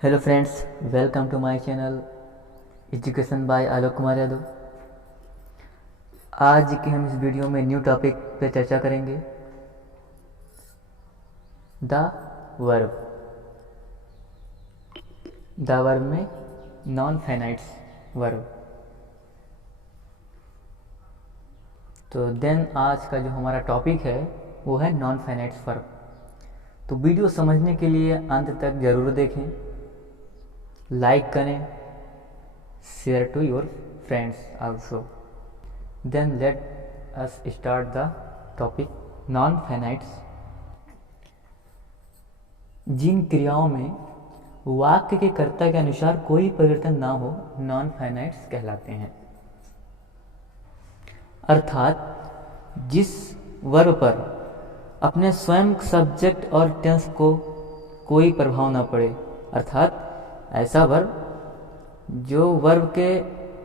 Hello friends, welcome to my channel education by Alok Kumar Yadav. आज की हम इस वीडियो में न्यू टॉपिक पे चर्चा करेंगे, द वर्ब। द वर्ब में नॉन फाइनाइट्स वर्ब। तो देन आज का जो हमारा टॉपिक है वो है नॉन फाइनाइट्स वर्ब। तो वीडियो समझने के लिए अंत तक ज़रूर देखें, लाइक करें, share to your friends also. Then let us start the topic non-finites। जिन क्रियाओं में वाक्य के कर्ता के अनुसार कोई परिवर्तन ना हो, नॉन फाइनाइट्स कहलाते हैं। अर्थात जिस वर्ब पर अपने स्वयं सब्जेक्ट और टेंस को कोई प्रभाव ना पड़े, अर्थात ऐसा वर्ब जो वर्ब के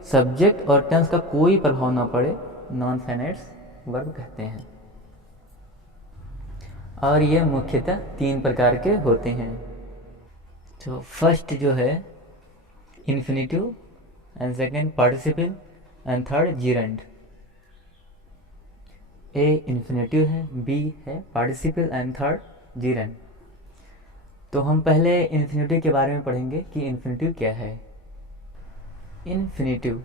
सब्जेक्ट और टेंस का कोई प्रभाव ना पड़े, नॉन फाइनाइट्स वर्ब कहते हैं। और ये मुख्यतः 3 प्रकार के होते हैं। तो फर्स्ट जो है infinitive, and second participle, and third जीरेंड। A infinitive है, बी है पार्टिसिपल, एंड थर्ड जीरेंड। तो हम पहले इन्फिनेटिव के बारे में पढ़ेंगे कि इन्फिनेटिव क्या है। इन्फिनेटिव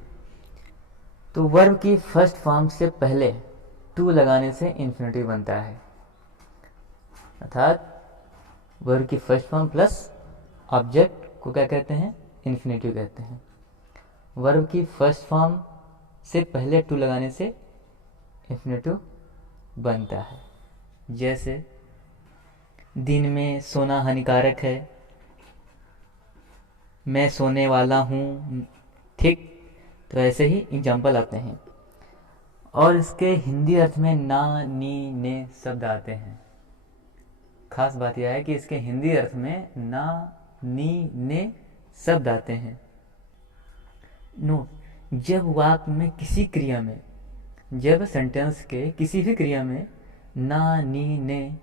तो वर्ब की फर्स्ट फॉर्म से पहले टू लगाने से इन्फिनेटिव बनता है। अर्थात वर्ब की फर्स्ट फॉर्म प्लस ऑब्जेक्ट को क्या कहते हैं? इन्फिनेटिव कहते हैं। वर्ब की फर्स्ट फॉर्म से पहले टू लगाने से इन्फिनेटिव बनता है। जैसे दिन में सोना हानिकारक है, मैं सोने वाला हूँ, ठीक। तो ऐसे ही एग्जाम्पल आते हैं। और इसके हिंदी अर्थ में ना, नी, ने शब्द आते हैं। खास बात यह है कि इसके हिंदी अर्थ में ना, नी, ने शब्द आते हैं। नोट, जब वाक्य में किसी क्रिया में, जब सेंटेंस के किसी भी क्रिया में ना, नी, ने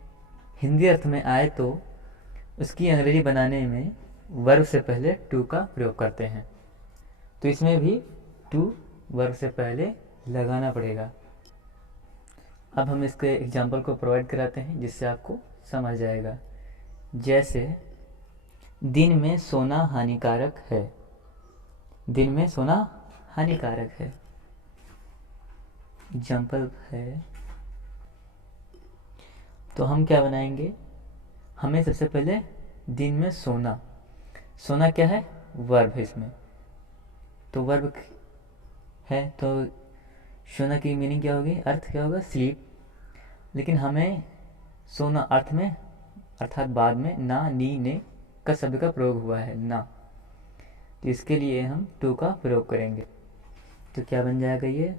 हिंदी अर्थ में आए तो उसकी अंग्रेजी बनाने में वर्ब से पहले टू का प्रयोग करते हैं। तो इसमें भी टू वर्ब से पहले लगाना पड़ेगा। अब हम इसके एग्जाम्पल को प्रोवाइड कराते हैं जिससे आपको समझ जाएगा। जैसे दिन में सोना हानिकारक है, दिन में सोना हानिकारक है। एग्जाम्पल है, तो हम क्या बनाएंगे? हमें सबसे पहले दिन में सोना, सोना क्या है? वर्ब है इसमें। तो वर्ब है तो सोना की मीनिंग क्या होगी? अर्थ क्या होगा? स्लीप। लेकिन हमें सोना अर्थ में, अर्थात बाद में ना, नी, ने का शब्द का प्रयोग हुआ है, ना। तो इसके लिए हम टू का प्रयोग करेंगे। तो क्या बन जाएगा ये?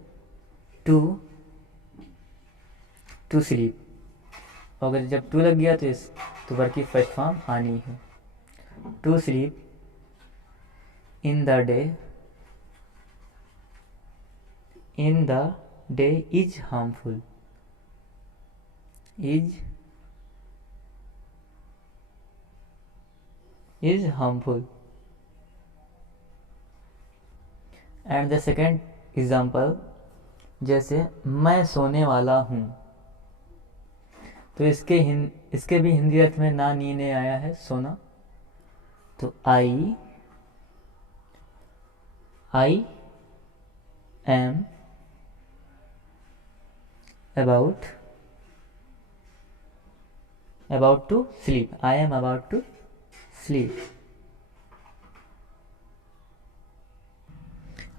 To sleep. अगर जब टू लग गया तो इस तो वर्ब की फर्स्ट फॉर्म आनी है। To sleep in the day, in the day is harmful, is harmful। And the second example, जैसे मैं सोने वाला हूँ, तो इसके भी हिंदी अर्थ में ना, नी, ने आया है, सोना। तो I am about to sleep, I am about to sleep।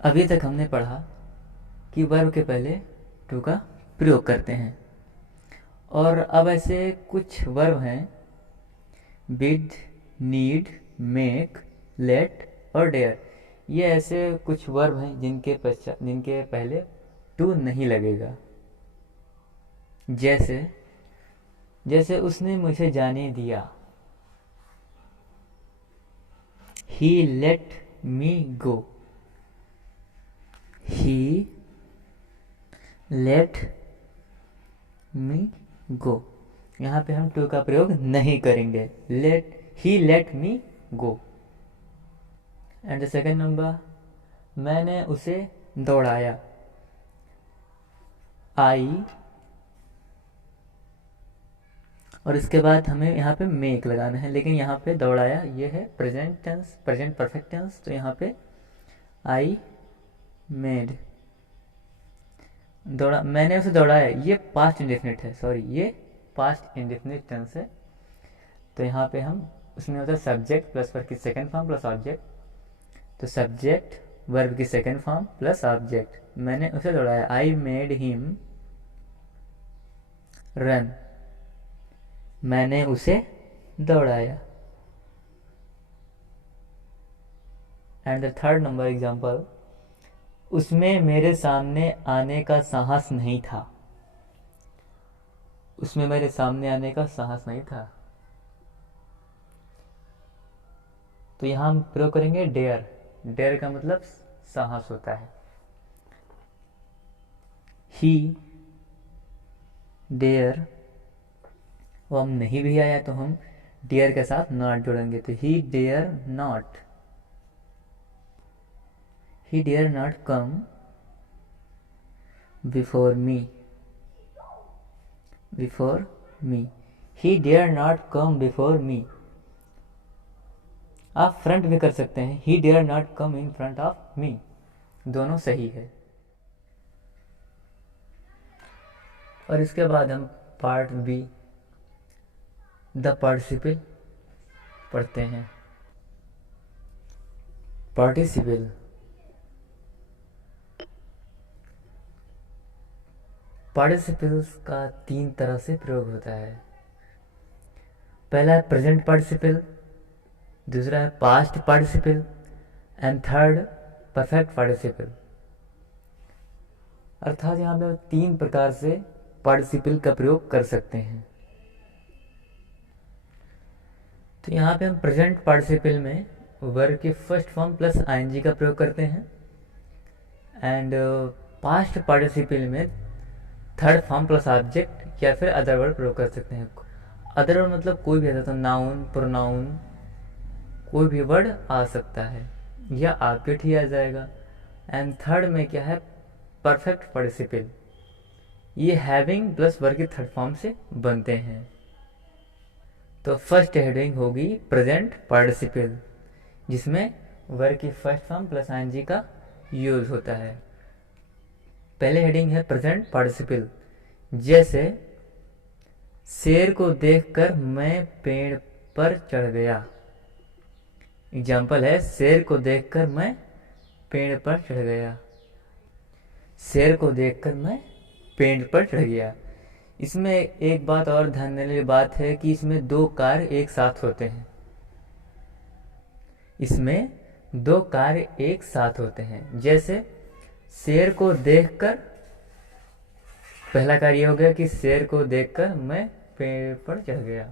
अभी तक हमने पढ़ा कि वर्ब के पहले टू का प्रयोग करते हैं। और अब ऐसे कुछ वर्ब हैं, बिड, नीड, मेक, लेट और डेयर। ये ऐसे कुछ वर्ब हैं जिनके पहले टू नहीं लगेगा। जैसे उसने मुझे जाने दिया, he let me go, he let me go। यहाँ पे हम टू का प्रयोग नहीं करेंगे। He let me go. And the second number, मैंने उसे दौड़ाया। आई, और इसके बाद हमें यहाँ पे मेक लगाना है, लेकिन यहाँ पे दौड़ाया ये है present tense, present perfect tense, तो यहाँ पे आई मेड। दौड़ा, मैंने उसे दौड़ाया, ये पास्ट इंडेफिनिट है, सॉरी ये पास्ट इंडेफिनिट टेंस है। तो यहाँ पे हम, उसमें होता है सब्जेक्ट प्लस वर्ब की सेकेंड फॉर्म प्लस ऑब्जेक्ट, तो सब्जेक्ट वर्ब की सेकेंड फॉर्म प्लस ऑब्जेक्ट, मैंने उसे दौड़ाया। आई मेड हिम रन, मैंने उसे दौड़ाया। And the third number example, उसमें मेरे सामने आने का साहस नहीं था। उसमें मेरे सामने आने का साहस नहीं था, तो यहाँ हम प्रयोग करेंगे डेयर। डेयर का मतलब साहस होता है। ही डेयर, वो हम नहीं भी आया तो हम डेयर के साथ नॉट जोड़ेंगे, तो he dare not, he dare not come before me, before me, he dare not come before me. आप फ्रंट भी कर सकते हैं, he dare not come in front of me, दोनों सही है। और इसके बाद हम पार्ट बी, द पार्टिसिपल पढ़ते हैं। पार्टिसिपल, पार्टिसिपल्स का 3 तरह से प्रयोग होता है। पहला है प्रेजेंट पार्टिसिपल, दूसरा है past participle, and third perfect participle. अर्थात यहाँ पे 3 प्रकार से पार्टिसिपल का प्रयोग कर सकते हैं। तो यहाँ पे हम प्रेजेंट पार्टिसिपल में वर्ब की फर्स्ट फॉर्म प्लस आईएनजी का प्रयोग करते हैं, एंड पास्ट पार्टिसिपल में थर्ड फॉर्म प्लस ऑब्जेक्ट या फिर अदर वर्ड प्रयोग कर सकते हैं। अदर वर्ड मतलब कोई भी आता, तो नाउन, प्रोनाउन, कोई भी वर्ड आ सकता है, या ऑब्जेक्ट ही आ जाएगा। एंड थर्ड में क्या है, परफेक्ट पार्टिसिपल, ये हैविंग प्लस वर्ब की थर्ड फॉर्म से बनते हैं। तो फर्स्ट हेडिंग होगी प्रेजेंट पार्टिसिपल, जिसमें वर्ब की फर्स्ट फॉर्म प्लस आईएनजी का यूज होता है। पहले हेडिंग है प्रेजेंट पार्टिसिपल, जैसे शेर को देखकर मैं पेड़ पर चढ़ गया। एग्जाम्पल है, शेर को देखकर मैं पेड़ पर चढ़ गया। शेर को देखकर मैं पेड़ पर चढ़ गया। इसमें एक बात और ध्यान देने वाली बात है कि इसमें 2 कार्य एक साथ होते हैं। इसमें 2 कार्य एक साथ होते हैं। जैसे शेर को देखकर, पहला कार्य हो गया कि शेर को देखकर मैं पेड़ पर चढ़ गया,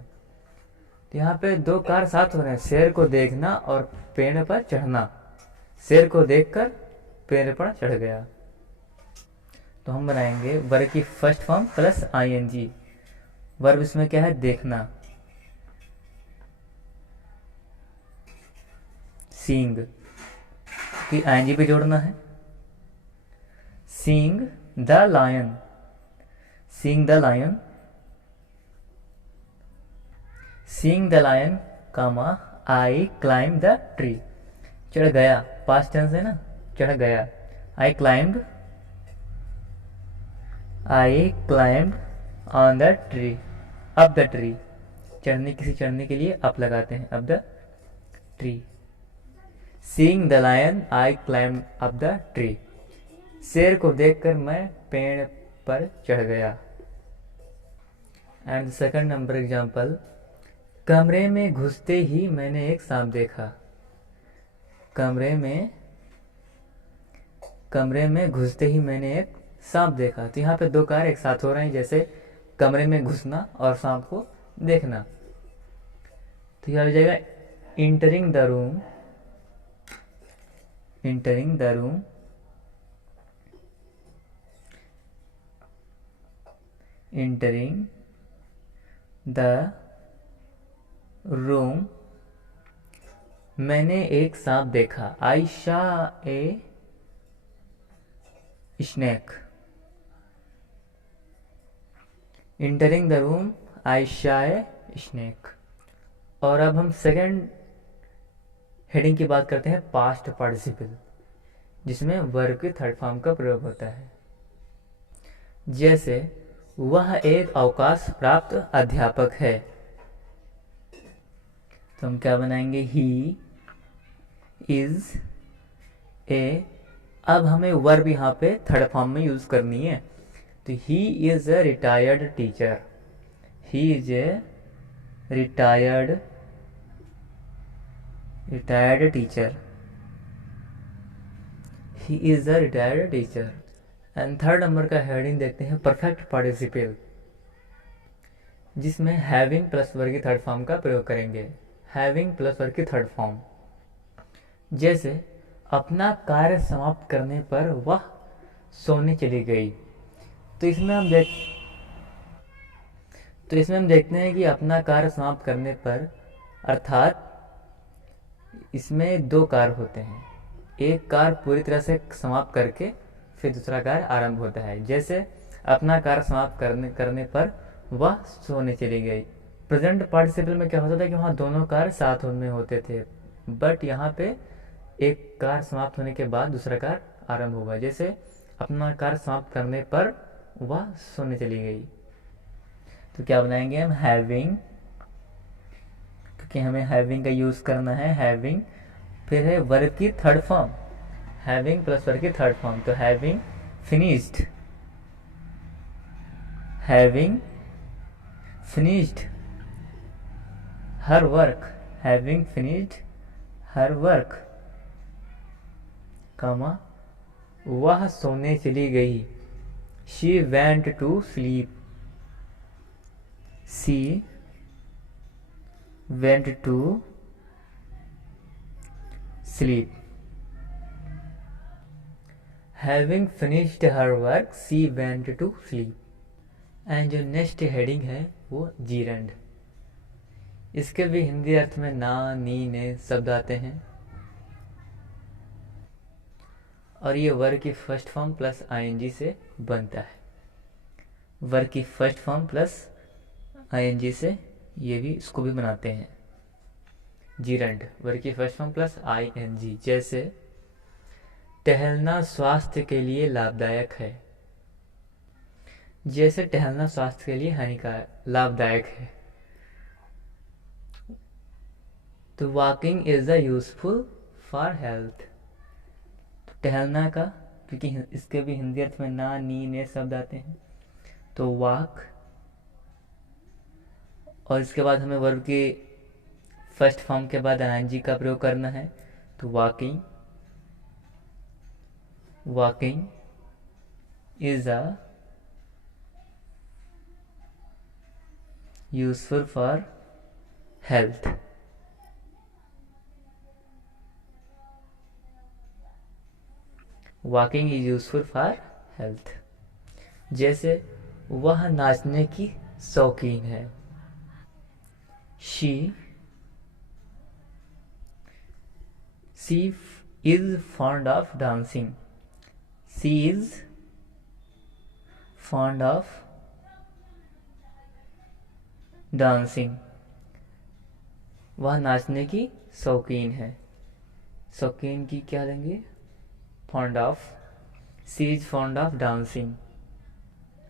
तो यहाँ पे 2 कार्य साथ हो रहे हैं, शेर को देखना और पेड़ पर चढ़ना। शेर को देखकर पेड़ पर चढ़ गया, तो हम बनाएंगे वर्ब की first form plus ING. Verb इसमें क्या है, देखना। सीइंग की आईएनजी पे जोड़ना है। Seeing the lion, seeing the lion, seeing the lion comma I climb the tree. चढ़ गया, पास्ट टेंस है ना, चढ़ गया। I climb, I climb on the tree, up the tree. चढ़ने, किसी चढ़ने के लिए अप लगाते हैं, up the tree. Seeing the lion I climb up the tree, शेर को देखकर मैं पेड़ पर चढ़ गया। एंड सेकंड नंबर एग्जाम्पल, कमरे में घुसते ही मैंने एक सांप देखा। कमरे में घुसते ही मैंने एक सांप देखा। तो यहाँ पे 2 कार्य एक साथ हो रहे हैं, जैसे कमरे में घुसना और सांप को देखना। तो यह हो जाएगा entering the room, entering the room, entering the room मैंने एक सांप देखा। I saw a snake. Entering the room, I saw a snake. और अब हम सेकंड हेडिंग की बात करते हैं, पास्ट पार्टिसिपल, जिसमें वर्ब के थर्ड फॉर्म का प्रयोग होता है। जैसे वह एक अवकाश प्राप्त अध्यापक है, तो हम क्या बनाएंगे, ही इज ए। अब हमें वर्ब यहाँ पे थर्ड फॉर्म में यूज करनी है, तो he is a retired teacher. He is a retired teacher. He is a retired teacher. And third number का हेडिंग देखते हैं, परफेक्ट पार्टिसिपल, जिसमें हैविंग प्लस वर्ब की थर्ड फॉर्म का प्रयोग करेंगे। हैविंग प्लस वर्ब की थर्ड फॉर्म, जैसे अपना कार्य समाप्त करने पर वह सोने चली गई। तो इसमें हम देखते हैं कि अपना कार्य समाप्त करने पर, अर्थात इसमें दो कार्य होते हैं। एक कार्य पूरी तरह से समाप्त करके फिर दूसरा कार्य आरंभ होता है। जैसे अपना कार्य समाप्त करने पर वह सोने चली गई। प्रेजेंट पार्टिसिपल में क्या होता था कि वहाँ दोनों कार्य साथ में होते थे, बट यहाँ पे एक कार्य समाप्त होने के बाद दूसरा कार्य आरंभ हुआ। जैसे अपना कार्य समाप्त करने पर वह सोने चली गई, तो क्या बनाएंगे हम, हैविंग, क्योंकि हमें हैविंग का यूज करना है। हैविंग, फिर है वर्ब की third form, having plus verb की थर्ड फॉर्म, तो having finished, having finished her work, having finished her work, comma वह सोने चली गई। She went to sleep, she went to sleep. Having finished her work, she went to sleep. And जो next heading है वो gerund. इसके भी हिंदी अर्थ में ना, नी, ने शब्द आते हैं, और ये वर्ब की फर्स्ट फॉर्म प्लस आईएनजी से बनता है। वर्ब की फर्स्ट फॉर्म प्लस आईएनजी से ये भी, इसको भी बनाते हैं जीरंड, वर्ब की फर्स्ट फॉर्म प्लस आईएनजी। जैसे टहलना स्वास्थ्य के लिए लाभदायक है। जैसे टहलना स्वास्थ्य के लिए लाभदायक है, तो walking is a useful for health. टहलना का, क्योंकि इसके भी हिंदी अर्थ में ना, नी, ने शब्द आते हैं, तो वॉक, और इसके बाद हमें वर्ब के फर्स्ट फॉर्म के बाद आईएनजी का प्रयोग करना है, तो walking, walking is a useful for health. Walking is useful for health. जैसे वह नाचने की शौकीन है। She is fond of dancing, she is fond of dancing. वह नाचने की शौकीन है। शौकीन की क्या लेंगे, fond of, she is fond of dancing.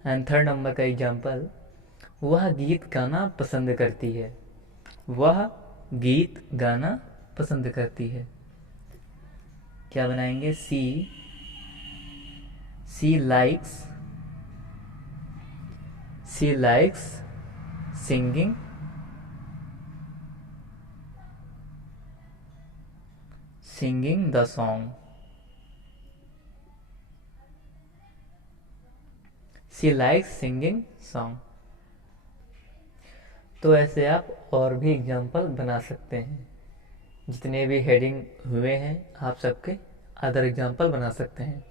And third number का एग्जाम्पल, वह गीत गाना पसंद करती है। वह गीत गाना पसंद करती है, क्या बनाएंगे, she likes singing the song. She likes singing song. तो ऐसे आप और भी एग्जाम्पल बना सकते हैं। जितने भी हेडिंग हुए हैं आप सबके अदर एग्जाम्पल बना सकते हैं।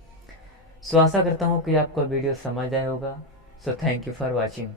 सो आशा करता हूँ कि आपको वीडियो समझ आया होगा। So thank you for watching.